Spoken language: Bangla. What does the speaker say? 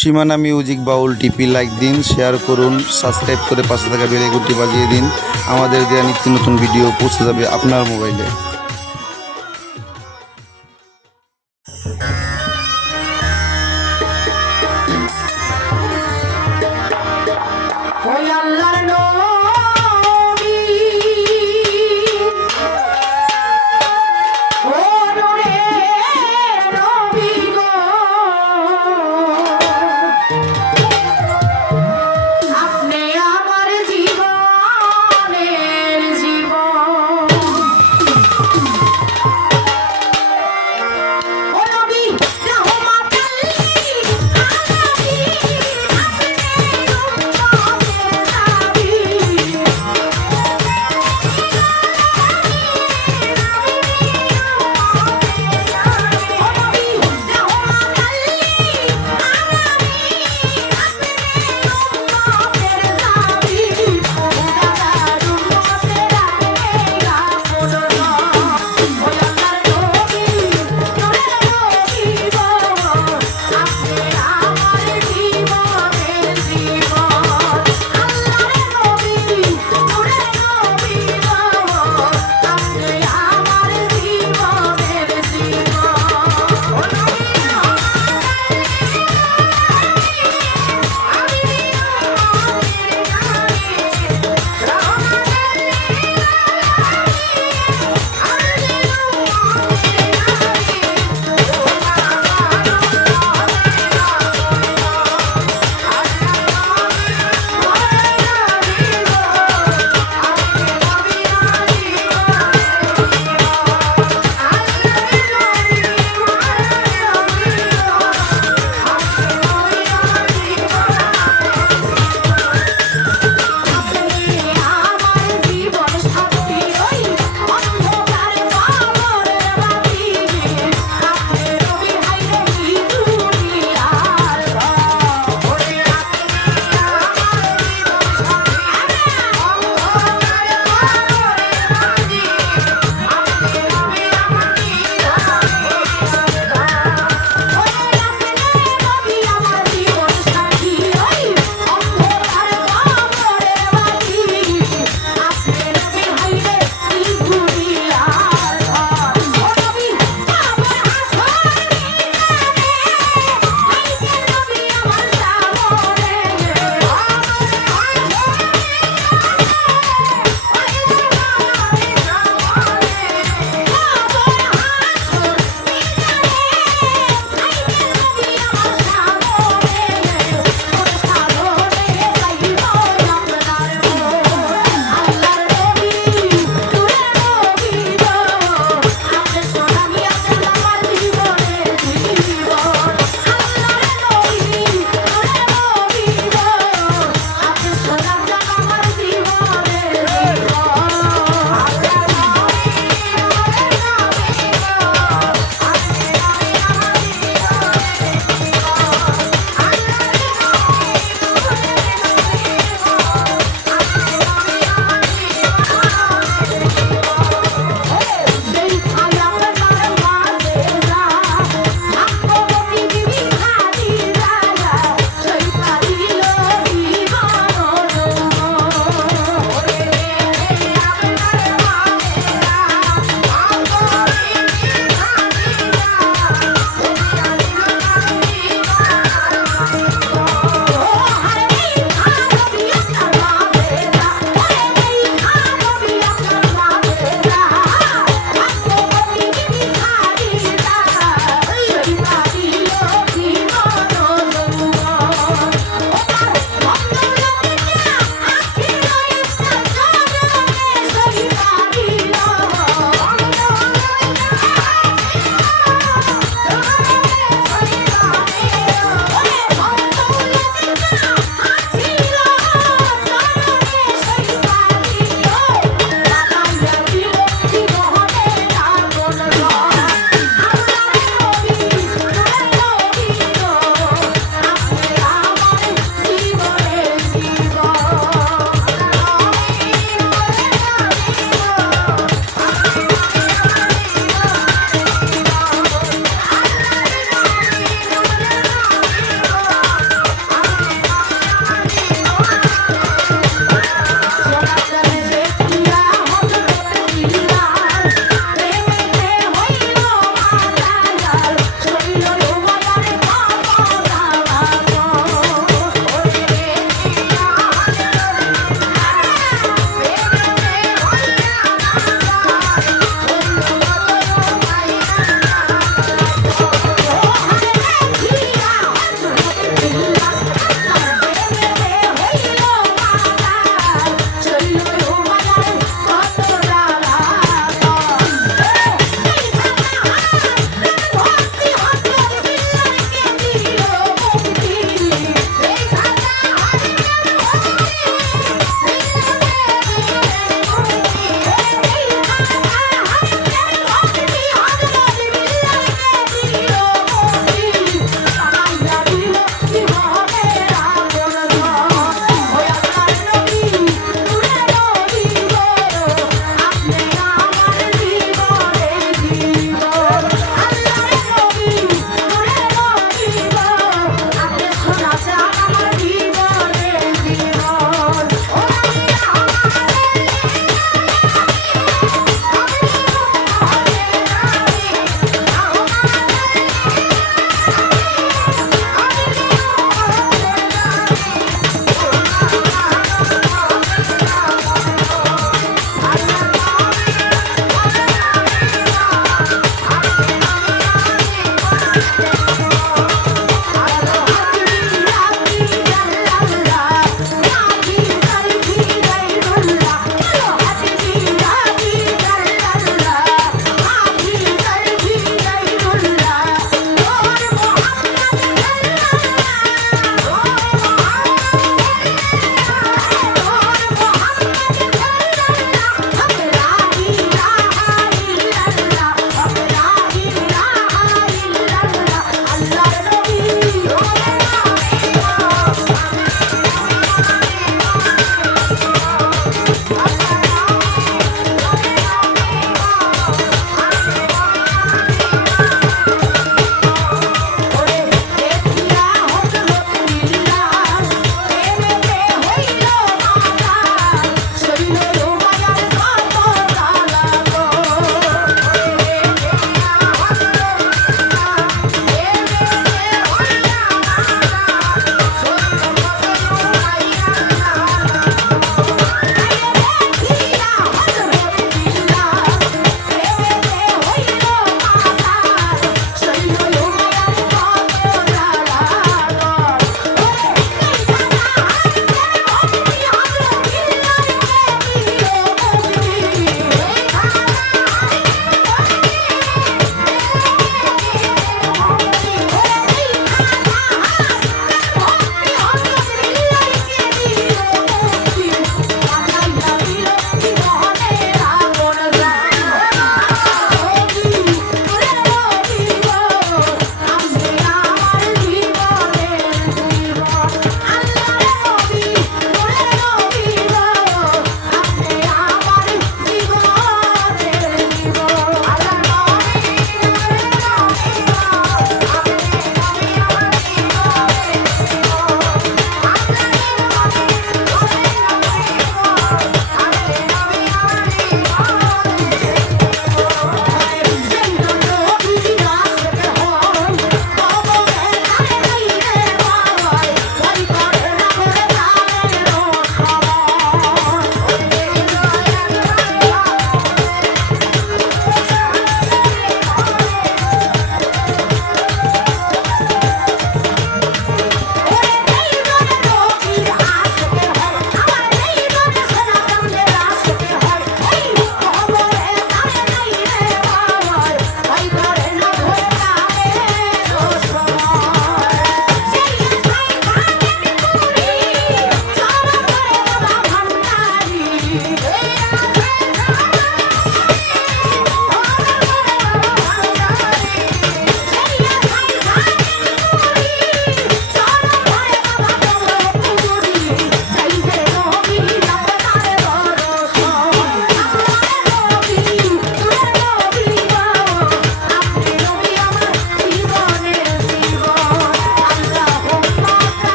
সীমানা মিউজিক বাউল টিপি লাইক দিন শেয়ার করুন সাবস্ক্রাইব করে পাশে থাকা বেলাইকনটি বাজিয়ে দিন। আমাদের দেওয়া নিত্য নতুন ভিডিও পৌঁছে যাবে আপনার মোবাইলে